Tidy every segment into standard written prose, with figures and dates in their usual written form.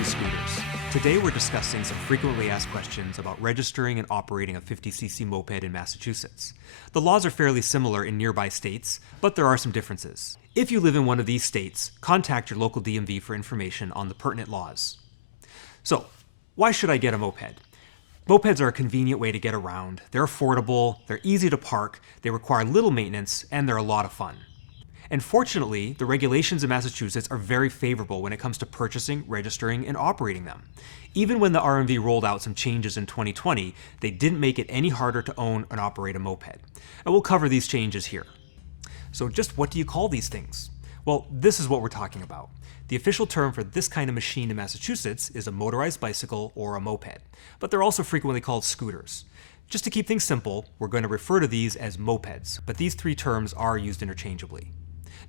Cruze scooters. Today we're discussing some frequently asked questions about registering and operating a 50cc moped in Massachusetts. The laws are fairly similar in nearby states, but there are some differences. If you live in one of these states, contact your local DMV for information on the pertinent laws. So, why should I get a moped? Mopeds are a convenient way to get around, they're affordable, they're easy to park, they require little maintenance, and they're a lot of fun. And fortunately, the regulations in Massachusetts are very favorable when it comes to purchasing, registering, and operating them. Even when the RMV rolled out some changes in 2020, they didn't make it any harder to own and operate a moped. And we'll cover these changes here. So just what do you call these things? Well, this is what we're talking about. The official term for this kind of machine in Massachusetts is a motorized bicycle or a moped, but they're also frequently called scooters. Just to keep things simple, we're going to refer to these as mopeds, but these three terms are used interchangeably.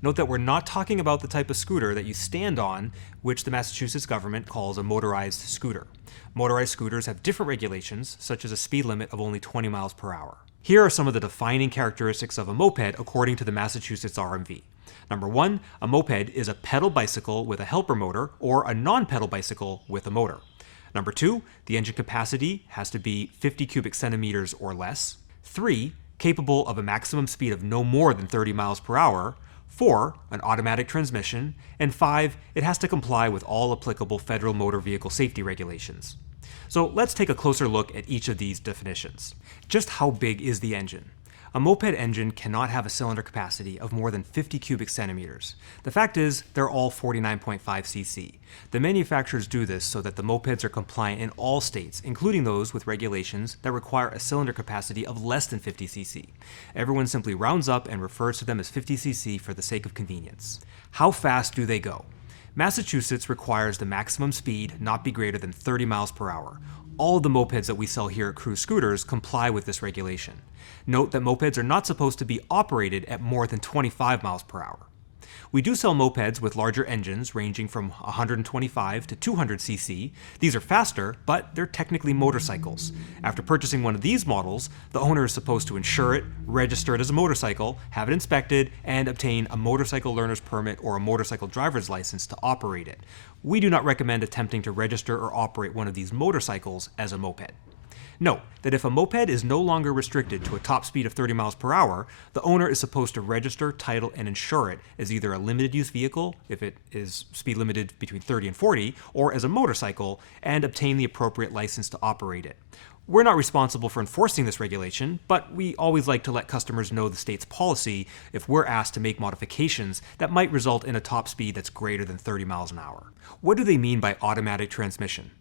Note that we're not talking about the type of scooter that you stand on, which the Massachusetts government calls a motorized scooter. Motorized scooters have different regulations, such as a speed limit of only 20 miles per hour. Here are some of the defining characteristics of a moped according to the Massachusetts RMV. Number 1, a moped is a pedal bicycle with a helper motor or a non-pedal bicycle with a motor. Number 2, the engine capacity has to be 50 cubic centimeters or less. 3, capable of a maximum speed of no more than 30 miles per hour. 4, an automatic transmission, and 5, it has to comply with all applicable federal motor vehicle safety regulations. So let's take a closer look at each of these definitions. Just how big is the engine? A moped engine cannot have a cylinder capacity of more than 50 cubic centimeters. The fact is, they're all 49.5 cc. The manufacturers do this so that the mopeds are compliant in all states, including those with regulations that require a cylinder capacity of less than 50 cc. Everyone simply rounds up and refers to them as 50 cc for the sake of convenience. How fast do they go? Massachusetts requires the maximum speed not be greater than 30 miles per hour. All of the mopeds that we sell here at Cruze Scooters comply with this regulation. Note that mopeds are not supposed to be operated at more than 25 miles per hour. We do sell mopeds with larger engines ranging from 125 to 200 cc. These are faster, but they're technically motorcycles. After purchasing one of these models, the owner is supposed to insure it, register it as a motorcycle, have it inspected, and obtain a motorcycle learner's permit or a motorcycle driver's license to operate it. We do not recommend attempting to register or operate one of these motorcycles as a moped. Note that if a moped is no longer restricted to a top speed of 30 miles per hour, the owner is supposed to register, title, and insure it as either a limited use vehicle, if it is speed limited between 30 and 40, or as a motorcycle, and obtain the appropriate license to operate it. We're not responsible for enforcing this regulation, but we always like to let customers know the state's policy if we're asked to make modifications that might result in a top speed that's greater than 30 miles an hour. What do they mean by automatic transmission?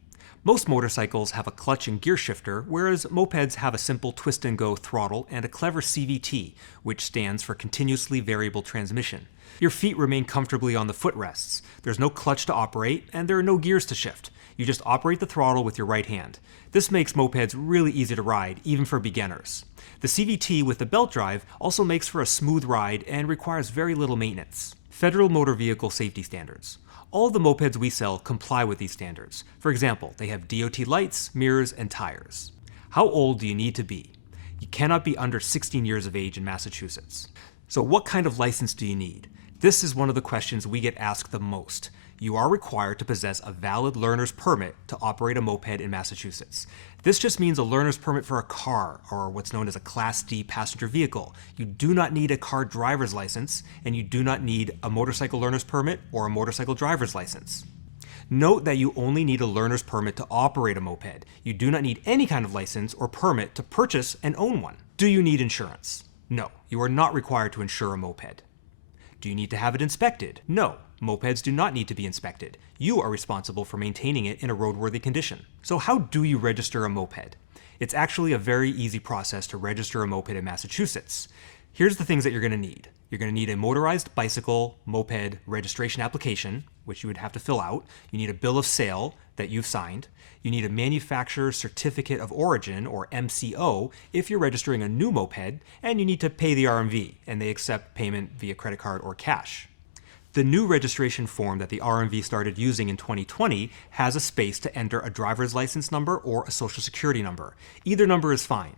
Most motorcycles have a clutch and gear shifter, whereas mopeds have a simple twist-and-go throttle and a clever CVT, which stands for continuously variable transmission. Your feet remain comfortably on the footrests. There's no clutch to operate, and there are no gears to shift. You just operate the throttle with your right hand. This makes mopeds really easy to ride, even for beginners. The CVT with the belt drive also makes for a smooth ride and requires very little maintenance. Federal Motor Vehicle Safety Standards. All of the mopeds we sell comply with these standards. For example, they have DOT lights, mirrors, and tires. How old do you need to be? You cannot be under 16 years of age in Massachusetts. So what kind of license do you need? This is one of the questions we get asked the most. You are required to possess a valid learner's permit to operate a moped in Massachusetts. This just means a learner's permit for a car, or what's known as a Class D passenger vehicle. You do not need a car driver's license, and you do not need a motorcycle learner's permit or a motorcycle driver's license. Note that you only need a learner's permit to operate a moped. You do not need any kind of license or permit to purchase and own one. Do you need insurance? No, you are not required to insure a moped. Do you need to have it inspected? No, mopeds do not need to be inspected. You are responsible for maintaining it in a roadworthy condition. So how do you register a moped? It's actually a very easy process to register a moped in Massachusetts. Here's the things that you're going to need. You're going to need a motorized bicycle moped registration application, which you would have to fill out. You need a bill of sale that you've signed. You need a manufacturer's certificate of origin, or MCO, if you're registering a new moped, and you need to pay the RMV, and they accept payment via credit card or cash. The new registration form that the RMV started using in 2020 has a space to enter a driver's license number or a social security number. Either number is fine.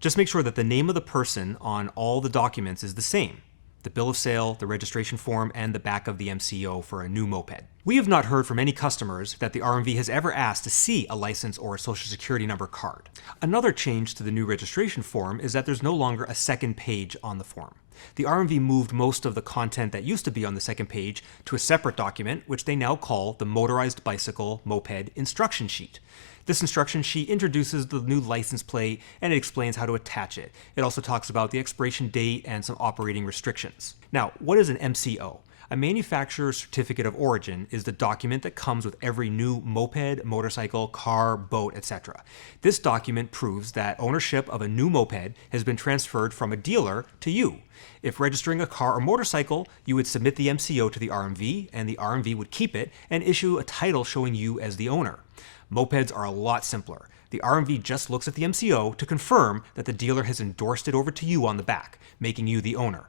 Just make sure that the name of the person on all the documents is the same. the bill of sale, the registration form, and the back of the MCO for a new moped. We have not heard from any customers that the RMV has ever asked to see a license or a social security number card. Another change to the new registration form is that there's no longer a second page on the form. The RMV moved most of the content that used to be on the second page to a separate document, which they now call the Motorized Bicycle Moped Instruction Sheet. This instruction sheet introduces the new license plate and it explains how to attach it. It also talks about the expiration date and some operating restrictions. Now, what is an MCO? A manufacturer's certificate of origin is the document that comes with every new moped, motorcycle, car, boat, etc. This document proves that ownership of a new moped has been transferred from a dealer to you. If registering a car or motorcycle, you would submit the MCO to the RMV, and the RMV would keep it and issue a title showing you as the owner. Mopeds are a lot simpler. The RMV just looks at the MCO to confirm that the dealer has endorsed it over to you on the back, making you the owner.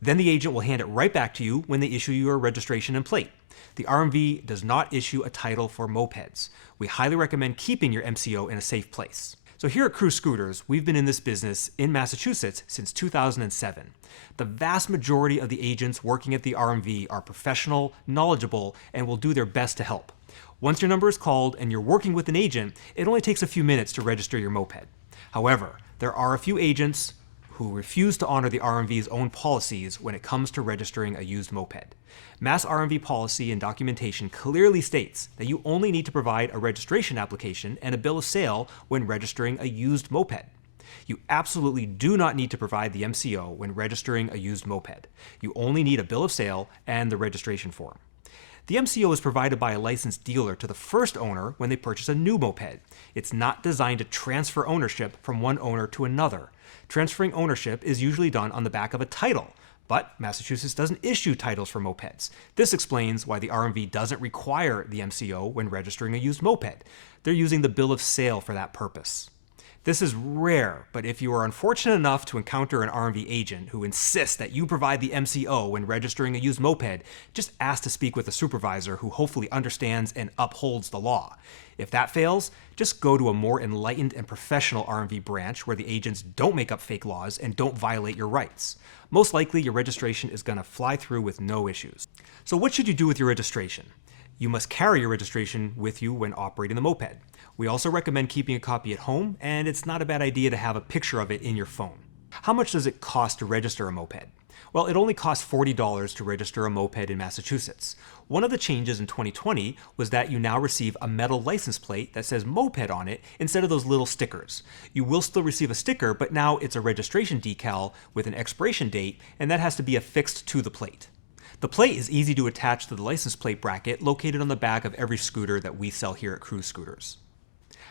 Then the agent will hand it right back to you when they issue your registration and plate. The RMV does not issue a title for mopeds. We highly recommend keeping your MCO in a safe place. So here at Cruze Scooters, we've been in this business in Massachusetts since 2007. The vast majority of the agents working at the RMV are professional, knowledgeable, and will do their best to help. Once your number is called and you're working with an agent, it only takes a few minutes to register your moped. However, there are a few agents who refuse to honor the RMV's own policies when it comes to registering a used moped. Mass RMV policy and documentation clearly states that you only need to provide a registration application and a bill of sale when registering a used moped. You absolutely do not need to provide the MCO when registering a used moped. You only need a bill of sale and the registration form. The MCO is provided by a licensed dealer to the first owner when they purchase a new moped. It's not designed to transfer ownership from one owner to another. Transferring ownership is usually done on the back of a title, but Massachusetts doesn't issue titles for mopeds. This explains why the RMV doesn't require the MCO when registering a used moped. They're using the bill of sale for that purpose. This is rare, but if you are unfortunate enough to encounter an RMV agent who insists that you provide the MCO when registering a used moped, just ask to speak with a supervisor who hopefully understands and upholds the law. If that fails, just go to a more enlightened and professional RMV branch where the agents don't make up fake laws and don't violate your rights. Most likely, your registration is going to fly through with no issues. So what should you do with your registration? You must carry your registration with you when operating the moped. We also recommend keeping a copy at home, and it's not a bad idea to have a picture of it in your phone. How much does it cost to register a moped? Well, it only costs $40 to register a moped in Massachusetts. One of the changes in 2020 was that you now receive a metal license plate that says moped on it instead of those little stickers. You will still receive a sticker, but now it's a registration decal with an expiration date, and that has to be affixed to the plate. The plate is easy to attach to the license plate bracket located on the back of every scooter that we sell here at Cruze Scooters.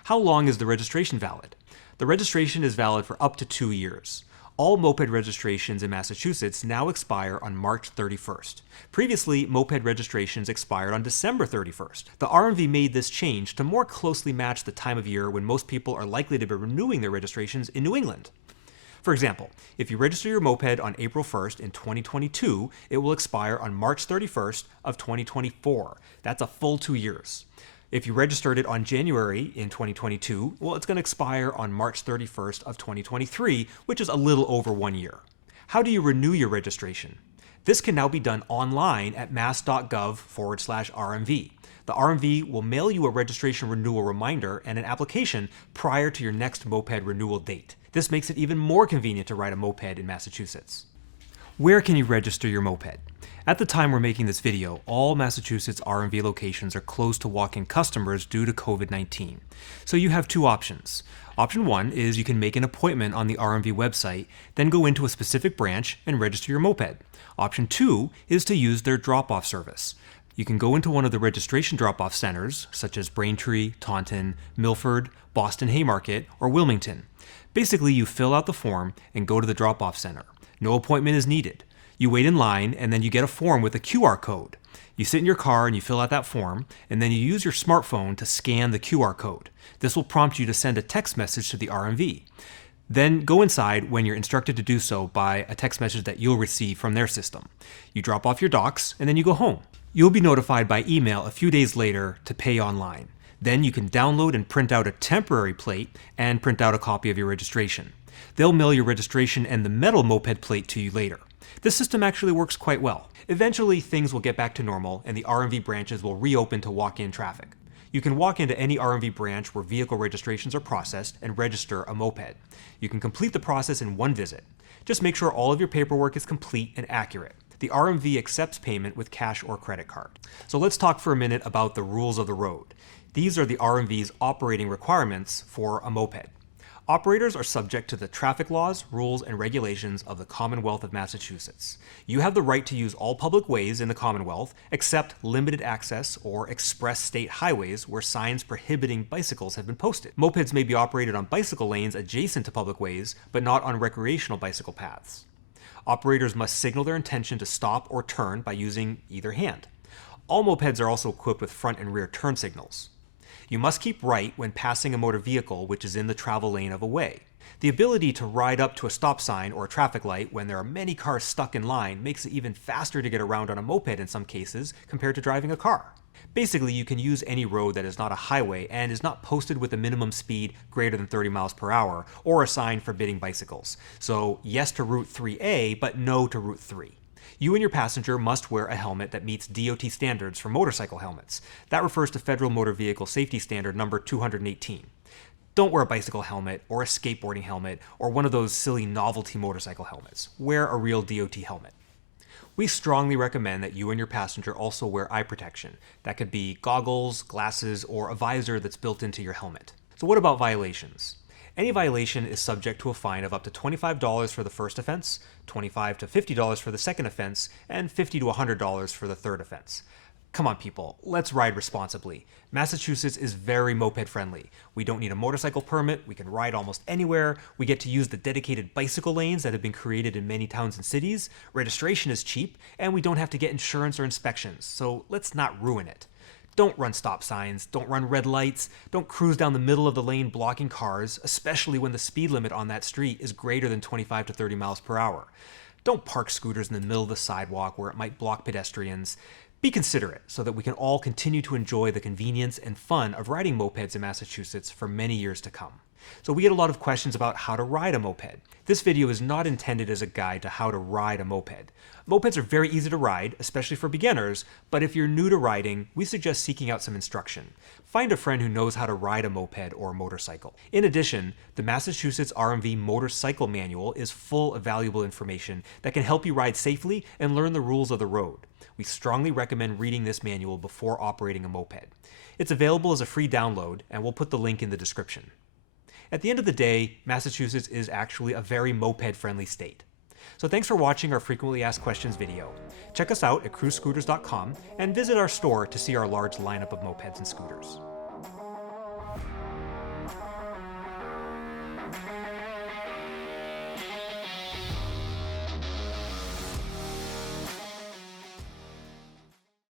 How long is the registration valid? The registration is valid for up to 2 years. All moped registrations in Massachusetts now expire on March 31st. Previously, moped registrations expired on December 31st. The RMV made this change to more closely match the time of year when most people are likely to be renewing their registrations in New England. For example, if you register your moped on April 1st in 2022, it will expire on March 31st of 2024. That's a full 2 years. If you registered it on January in 2022, well, it's going to expire on March 31st of 2023, which is a little over 1 year. How do you renew your registration? This can now be done online at mass.gov/RMV. The RMV will mail you a registration renewal reminder and an application prior to your next moped renewal date. This makes it even more convenient to ride a moped in Massachusetts. Where can you register your moped? At the time we're making this video, all Massachusetts RMV locations are closed to walk-in customers due to COVID-19. So you have two options. Option one is you can make an appointment on the RMV website, then go into a specific branch and register your moped. Option two is to use their drop-off service. You can go into one of the registration drop-off centers, such as Braintree, Taunton, Milford, Boston Haymarket, or Wilmington. Basically, you fill out the form and go to the drop-off center. No appointment is needed. You wait in line, and then you get a form with a QR code. You sit in your car and you fill out that form, and then you use your smartphone to scan the QR code. This will prompt you to send a text message to the RMV. Then go inside when you're instructed to do so by a text message that you'll receive from their system. You drop off your docs, and then you go home. You'll be notified by email a few days later to pay online. Then you can download and print out a temporary plate and print out a copy of your registration. They'll mail your registration and the metal moped plate to you later. This system actually works quite well. Eventually, things will get back to normal and the RMV branches will reopen to walk-in traffic. You can walk into any RMV branch where vehicle registrations are processed and register a moped. You can complete the process in one visit. Just make sure all of your paperwork is complete and accurate. The RMV accepts payment with cash or credit card. So let's talk for a minute about the rules of the road. These are the RMV's operating requirements for a moped. Operators are subject to the traffic laws, rules, and regulations of the Commonwealth of Massachusetts. You have the right to use all public ways in the Commonwealth, except limited access or express state highways where signs prohibiting bicycles have been posted. Mopeds may be operated on bicycle lanes adjacent to public ways, but not on recreational bicycle paths. Operators must signal their intention to stop or turn by using either hand. All mopeds are also equipped with front and rear turn signals. You must keep right when passing a motor vehicle which is in the travel lane of a way. The ability to ride up to a stop sign or a traffic light when there are many cars stuck in line makes it even faster to get around on a moped in some cases compared to driving a car. Basically, you can use any road that is not a highway and is not posted with a minimum speed greater than 30 miles per hour or a sign forbidding bicycles. So yes to Route 3A, but no to Route 3. You and your passenger must wear a helmet that meets DOT standards for motorcycle helmets. That refers to Federal Motor Vehicle Safety Standard number 218. Don't wear a bicycle helmet or a skateboarding helmet or one of those silly novelty motorcycle helmets. Wear a real DOT helmet. We strongly recommend that you and your passenger also wear eye protection. That could be goggles, glasses, or a visor that's built into your helmet. So what about violations? Any violation is subject to a fine of up to $25 for the first offense, $25 to $50 for the second offense, and $50 to $100 for the third offense. Come on people, let's ride responsibly. Massachusetts is very moped friendly. We don't need a motorcycle permit, we can ride almost anywhere, we get to use the dedicated bicycle lanes that have been created in many towns and cities, registration is cheap, and we don't have to get insurance or inspections, so let's not ruin it. Don't run stop signs, don't run red lights, don't cruise down the middle of the lane blocking cars, especially when the speed limit on that street is greater than 25 to 30 miles per hour. Don't park scooters in the middle of the sidewalk where it might block pedestrians. Be considerate so that we can all continue to enjoy the convenience and fun of riding mopeds in Massachusetts for many years to come. So we get a lot of questions about how to ride a moped. This video is not intended as a guide to how to ride a moped. Mopeds are very easy to ride, especially for beginners, but if you're new to riding, we suggest seeking out some instruction. Find a friend who knows how to ride a moped or motorcycle. In addition, the Massachusetts RMV Motorcycle Manual is full of valuable information that can help you ride safely and learn the rules of the road. We strongly recommend reading this manual before operating a moped. It's available as a free download, and we'll put the link in the description. At the end of the day, Massachusetts is actually a very moped-friendly state. So thanks for watching our Frequently Asked Questions video. Check us out at cruzescooters.com and visit our store to see our large lineup of mopeds and scooters.